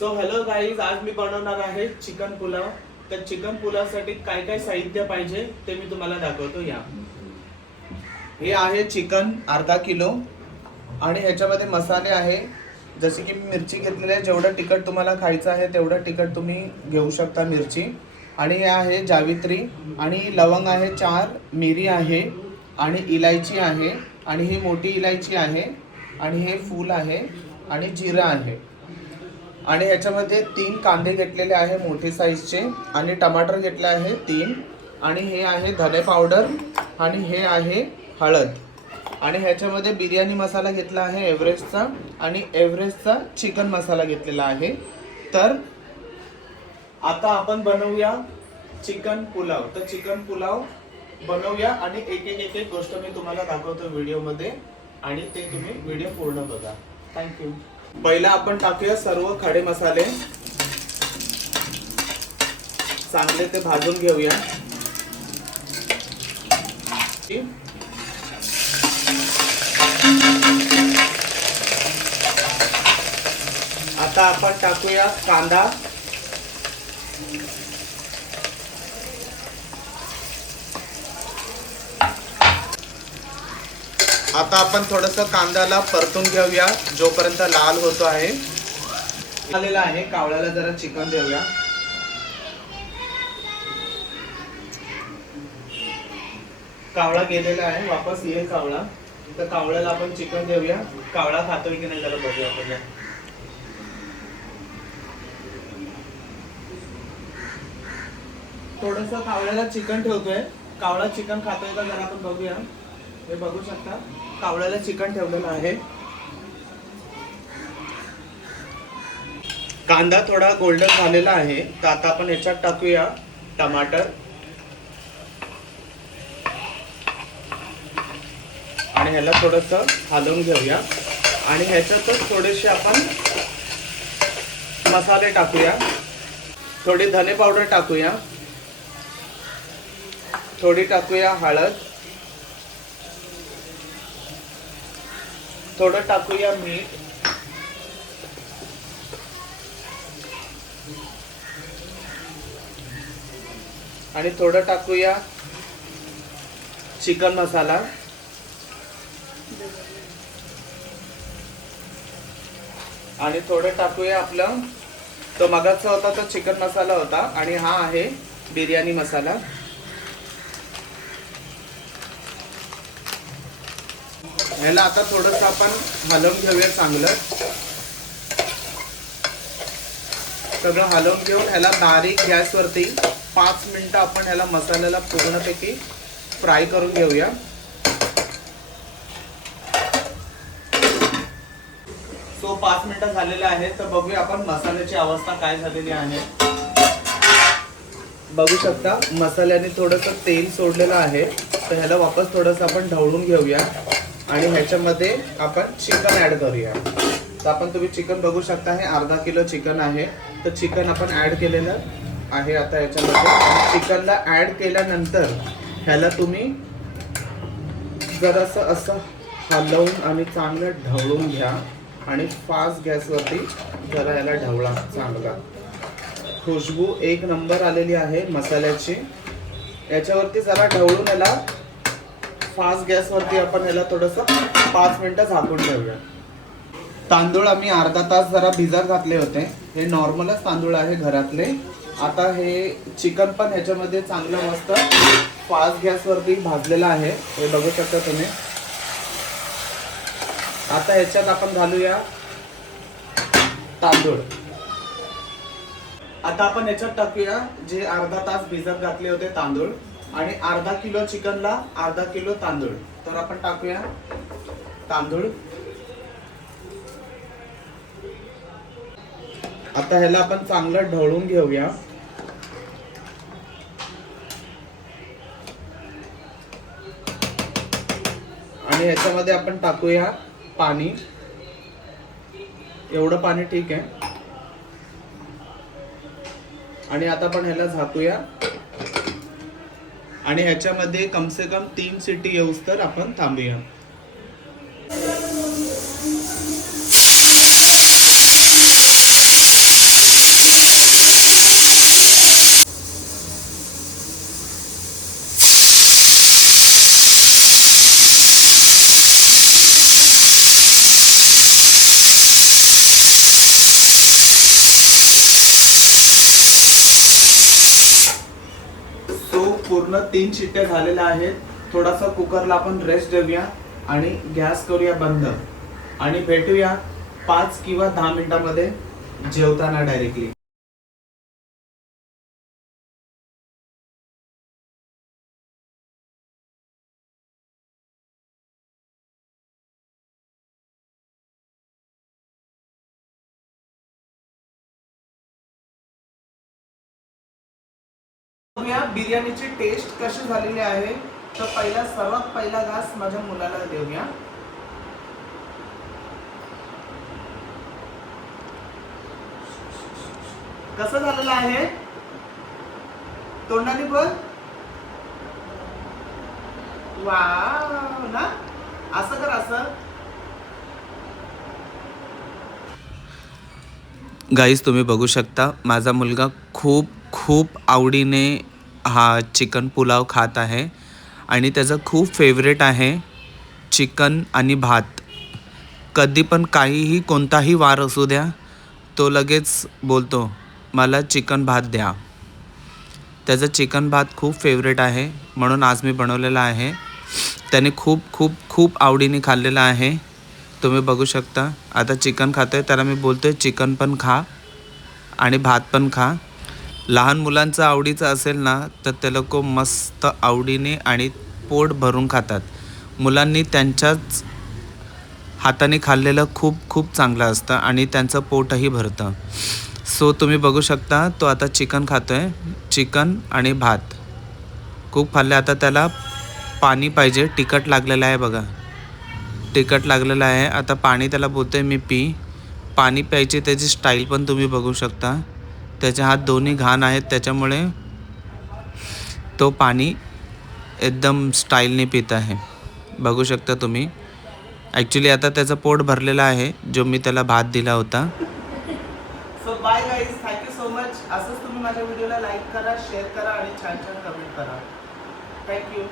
So hello guys, आज मी बनवणार आहे चिकन पुलाव. तर चिकन पुलावसाठी काय काय साहित्य पाहिजे ते मी तुम्हाला दाखवतो. हे आहे चिकन अर्धा किलो आणि ह्याच्यामध्ये मसाले आहे. जसे की मिरची घेतलेली आहे, जेवढं तिखट तुम्हाला खायचं आहे तेवढं तिखट तुम्ही घेऊ शकता मिरची. आणि हे आहे जावित्री आणि लवंग आहे 4, मिरी आहे आणि इलायची आहे आणि ही मोठी इलायची आहे आणि हे फूल आहे आणि जिरा आहे. आणि ह्याच्यामध्ये 3 कांदे घेतलेले आहे मोठे साईजचे आणि टमाटर घेतले आहे 3 आणि हे आहे धने पावडर आणि हे आहे हळद. आणि ह्याच्यामध्ये बिर्याणी मसाला घेतला आहे एव्हरेस्टचा आणि एव्हरेस्टचा चिकन मसाला घेतलेला आहे. तर आता आपण बनवूया चिकन पुलाव. तर चिकन पुलाव बनवूया आणि एक एक गोष्ट मी तुम्हाला दाखवतो व्हिडिओमध्ये आणि ते तुम्ही व्हिडिओ पूर्ण बघा. थँक्यू. पहिला आपण टाकूया सर्व खडे मसाले, चांगले ते भाजून घेऊया. आता आपण टाकूया कांदा. आता आपण थोडंसं कांद्याला परतून घेऊया जोपर्यंत लाल होतो आहे. आलेला आहे. कावळ्याला जरा चिकन देऊया. कावळा गेलेला आहे, वापस येईल कावळा. तर कावळ्याला आपण चिकन देऊया. कावळा खातोय की नाही जरा बघूया आपण. थोडंसं कावळ्याला चिकन ठेवतोय. कावळा चिकन खातोय का जरा आपण बघूया. हे बघू शकता, कावळ्याला चिकन ठेवलेलं आहे. कांदा थोडा गोल्डन झालेला आहे. तर आता आपण ह्याच्यात टाकूया टमाटर आणि ह्याला थोडंसं हलवून घेऊया. आणि ह्याच्यातच थोडेसे आपण मसाले टाकूया. थोडी धने पावडर टाकूया, थोडी टाकूया हळद, थोडं टाकूया मीठ आणि थोडं टाकूया चिकन मसाला आणि थोडं टाकूया आपलं तो मगाचा होता तो चिकन मसाला होता आणि हा आहे बिर्याणी मसाला. ह्याला आता थोडंसं आपण हलवून घेऊया. चांगलं सगळं हलवून घेऊन ह्याला बारीक गॅसवरती 5 मिनिटं आपण ह्याला मसाल्याला पूर्णपैकी फ्राय करून घेऊया. सो 5 मिनिटं झालेले आहेत. तर बघूया आपण मसाल्याची अवस्था काय झालेली आहे. बघू शकता मसाल्याने थोडंसं तेल सोडलेलं आहे. तर ह्याला वापस थोडंसं आपण ढवळून घेऊया आणि ह्याच्यामध्ये आपण चिकन ऍड करूया. तर आपण तुम्ही चिकन बघू शकता, हे अर्धा किलो चिकन आहे. तर चिकन आपण ऍड केलेलं आहे. आता ह्याच्यामध्ये चिकनला ऍड केल्यानंतर ह्याला तुम्ही जरासं असं हलवून आणि चांगलं ढवळून घ्या आणि फास्ट गॅसवरती जरा ह्याला ढवळा. चांगला खुशबू 1 नंबर आलेली आहे मसाल्याची. याच्यावरती जरा ढवळून ह्याला फास्ट गॅसवरती आपण ह्याला थोडंसं 5 मिनिटं झाकून ठेवूया. तांदूळ आम्ही अर्धा तास जरा भिजत घातले होते. हे नॉर्मलच तांदूळ आहे घरातले. आता हे चिकन पण ह्याच्यामध्ये चांगलं मस्त फास्ट गॅसवरती भाजलेलं आहे. हे बघू शकता तुम्ही. आता ह्याच्यात आपण घालूया तांदूळ. आता आपण ह्याच्यात टाकूया जे अर्धा तास भिजत घातले होते तांदूळ आणि अर्धा किलो चिकनला अर्धा किलो तांदूळ. तर आपण टाकूया तांदूळ. आता ह्याला आपण चांगलं ढवळून घेऊया. आणि ह्याच्यामध्ये आपण टाकूया पाणी. एवढं पाणी ठीक आहे. आणि आता आपण ह्याला झाकूया आणि ह्याच्यामध्ये कम से कम 3 शिटी येऊस तर आपण थांबूया. पूर्ण 3 शिट्ट्या झालेल्या आहेत. थोडासा कुकरला आपण रेस्ट देऊया आणि गॅस करूया बंद आणि भेटूया 5 किंवा 10 मिनिटांमध्ये जेवताना डायरेक्टली. बिर्याणीची टेस्ट कशी झालेली आहे. तर सर्वात पहिला घास माझ्या मुलाला देऊया. कसं झालेलं आहे तोंडाने बघ. वाव ना, असं कर असं. गाईज तुम्ही बघू शकता माझा मुलगा खूप खूप आवडीने हा चिकन पुलाव खात आहे आणि त्याचं खूप फेवरेट आहे चिकन आणि भात. कधी पण काहीही कोणताही वार असू द्या तो लगेच बोलतो मला चिकन भात द्या. त्याचं चिकन भात खूप फेवरेट आहे म्हणून आज मी बनवलेला आहे. त्याने खूप खूप खूप आवडीने खाल्लेला आहे. तुम्ही बघू शकता आता चिकन खातोय. त्याला मी बोलतोय चिकन पण खा आणि भात पण खा. लहान मुलांचं आवडीचं असेल ना तर ते लोक मस्त आवडीने आणि पोट भरून खातात. मुलांनी त्यांच्याच हाताने खाल्लेलं खूप खूप चांगलं असतं आणि त्यांचं पोटही भरतं. सो तुम्ही बघू शकता तो आता चिकन खातोय. चिकन आणि भात खूप खाल्ले. आता त्याला पाणी पाहिजे. तिखट लागलेलं आहे बघा, तिखट लागलेलं आहे. आता पाणी त्याला बोलतोय मी पी. पाणी प्यायची त्याची स्टाईल पण तुम्ही बघू शकता. त्याचे हात दोन्ही घाण आहेत त्याच्यामुळे तो पाणी एकदम स्टाईलने पित आहे. बघू शकता तुम्ही. ॲक्च्युली आता त्याचं पोट भरलेलं आहे जो मी त्याला भात दिला होता. So bye guys, thank you so much. असंच तुम्ही माझ्या व्हिडिओला लाईक करा, शेअर करा आणि छान छान कमेंट करा. थँक्यू.